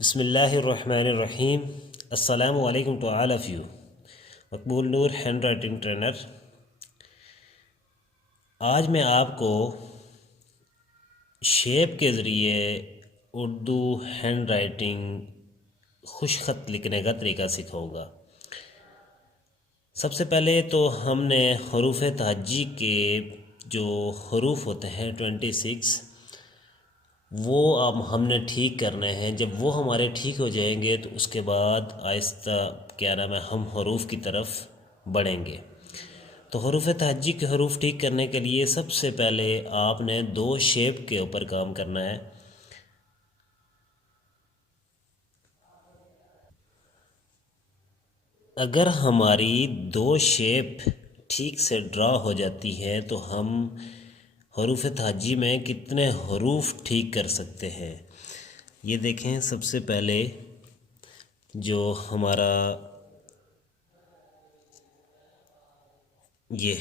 बिस्मिल्लाहिर्रहमानिर्रहीम। अस्सलामु अलैकुम to all of you. Maqbool Noor hand writing trainer. आज मैं आपको शेप के ज़रिए उर्दू हैंड राइटिंग खुश ख़त लिखने का तरीका सिखाऊंगा। सबसे पहले तो हमने हरूफ तहज्जी के जो हरूफ होते हैं 26 वो अब हमने ठीक करने हैं। जब वो हमारे ठीक हो जाएंगे तो उसके बाद आहिस्ता क्या नाम है हम हरूफ की तरफ बढ़ेंगे। तो हरूफ तहज्जी के हरूफ ठीक करने के लिए सबसे पहले आपने दो शेप के ऊपर काम करना है। अगर हमारी दो शेप ठीक से ड्रा हो जाती है तो हम हरूफ तहज्जी में कितने हरूफ ठीक कर सकते हैं। ये देखें, सबसे पहले जो हमारा ये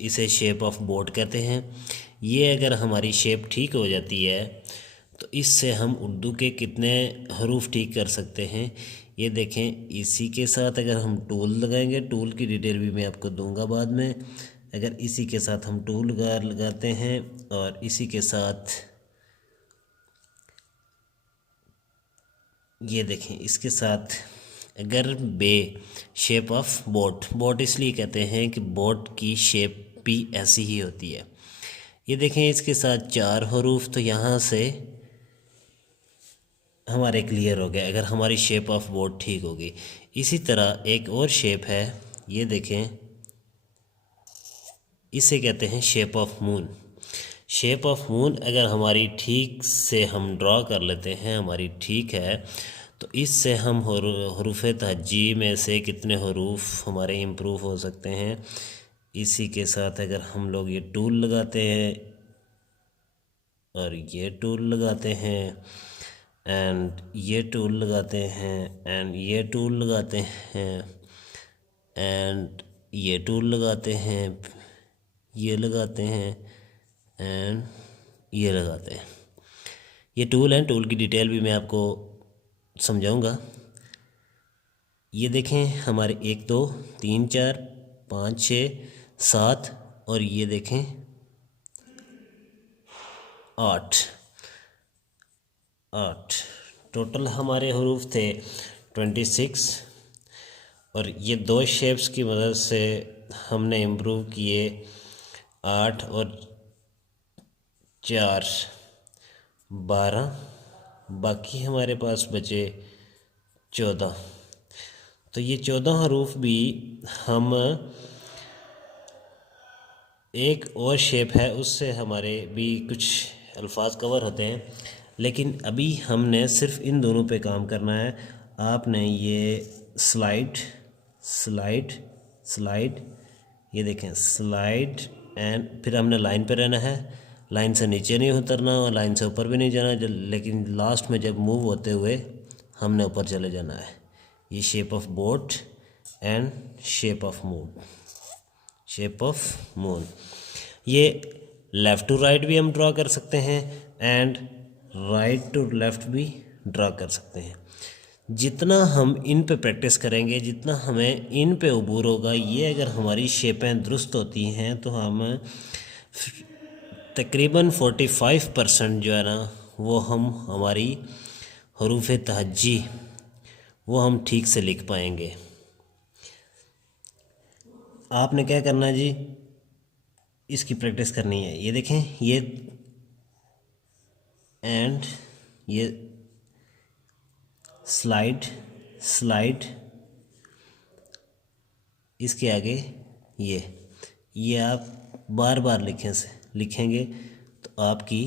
इसे शेप ऑफ बोट कहते हैं। ये अगर हमारी शेप ठीक हो जाती है तो इससे हम उर्दू के कितने हरूफ ठीक कर सकते हैं। ये देखें, इसी के साथ अगर हम टूल लगाएंगे, टूल की डिटेल भी मैं आपको दूंगा बाद में। अगर इसी के साथ हम टूल लगाते हैं और इसी के साथ ये देखें, इसके साथ अगर शेप ऑफ बोट, बोट इसलिए कहते हैं कि बोट की शेप भी ऐसी ही होती है। ये देखें, इसके साथ चार हरूफ, तो यहाँ से हमारे क्लियर हो गया अगर हमारी शेप ऑफ बोट ठीक होगी। इसी तरह एक और शेप है, ये देखें, इसे कहते हैं shape of moon. Shape of moon अगर हमारी ठीक से हम ड्रॉ कर लेते हैं, हमारी ठीक है, तो इससे हम हरूफ तहज्जी में से कितने हरूफ हमारे इम्प्रूव हो सकते हैं। इसी के साथ अगर हम लोग ये टूल लगाते हैं और ये टूल लगाते हैं एंड ये टूल लगाते हैं एंड ये टूल लगाते हैं एंड ये टूल लगाते हैं, ये लगाते हैं एंड ये लगाते हैं। ये टूल हैं, टूल की डिटेल भी मैं आपको समझाऊंगा। ये देखें, हमारे 1 2 3 4 5 6 7 और ये देखें 8 टोटल हमारे हरूफ थे 26। और ये दो शेप्स की मदद से हमने इम्प्रूव किए 8 और 4 12, बाकी हमारे पास बचे 14। तो ये 14 हरूफ भी हम एक और शेप है उससे हमारे भी कुछ अल्फाज कवर होते हैं, लेकिन अभी हमने सिर्फ इन दोनों पे काम करना है। आपने ये स्लाइड स्लाइड स्लाइड, ये देखें स्लाइड, एंड फिर हमने लाइन पे रहना है। लाइन से नीचे नहीं उतरना और लाइन से ऊपर भी नहीं जाना, लेकिन लास्ट में जब मूव होते हुए हमने ऊपर चले जाना है। ये shape of boat and shape of moon, shape of moon. ये लेफ़्ट टू राइट भी हम ड्रा कर सकते हैं एंड राइट टू लेफ़्ट भी ड्रा कर सकते हैं। जितना हम इन पे प्रैक्टिस करेंगे, जितना हमें इन पे अबूर होगा, ये अगर हमारी शेपें दुरुस्त होती हैं तो हम तकरीबन 45% जो है ना वो हम हमारी हरूफ तहज्जी वो हम ठीक से लिख पाएंगे। आपने क्या करना है जी, इसकी प्रैक्टिस करनी है। ये देखें, ये एंड ये स्लाइड स्लाइड, इसके आगे ये आप बार बार लिखेंगे तो आपकी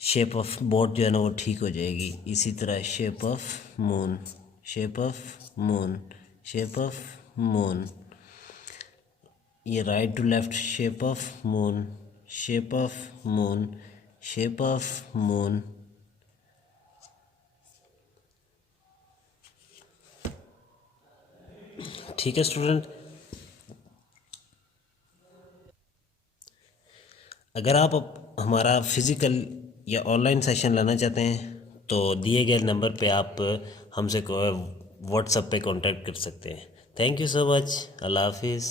शेप ऑफ बोट जो है ना वो ठीक हो जाएगी। इसी तरह shape of moon, shape of moon, shape of moon, ये right to left shape of moon, shape of moon, shape of moon. ठीक है स्टूडेंट, अगर आप हमारा फ़िज़िकल या ऑनलाइन सेशन लेना चाहते हैं तो दिए गए नंबर पे आप हमसे व्हाट्सएप पे कांटेक्ट कर सकते हैं। Thank you so much. अल्लाह हाफिज़।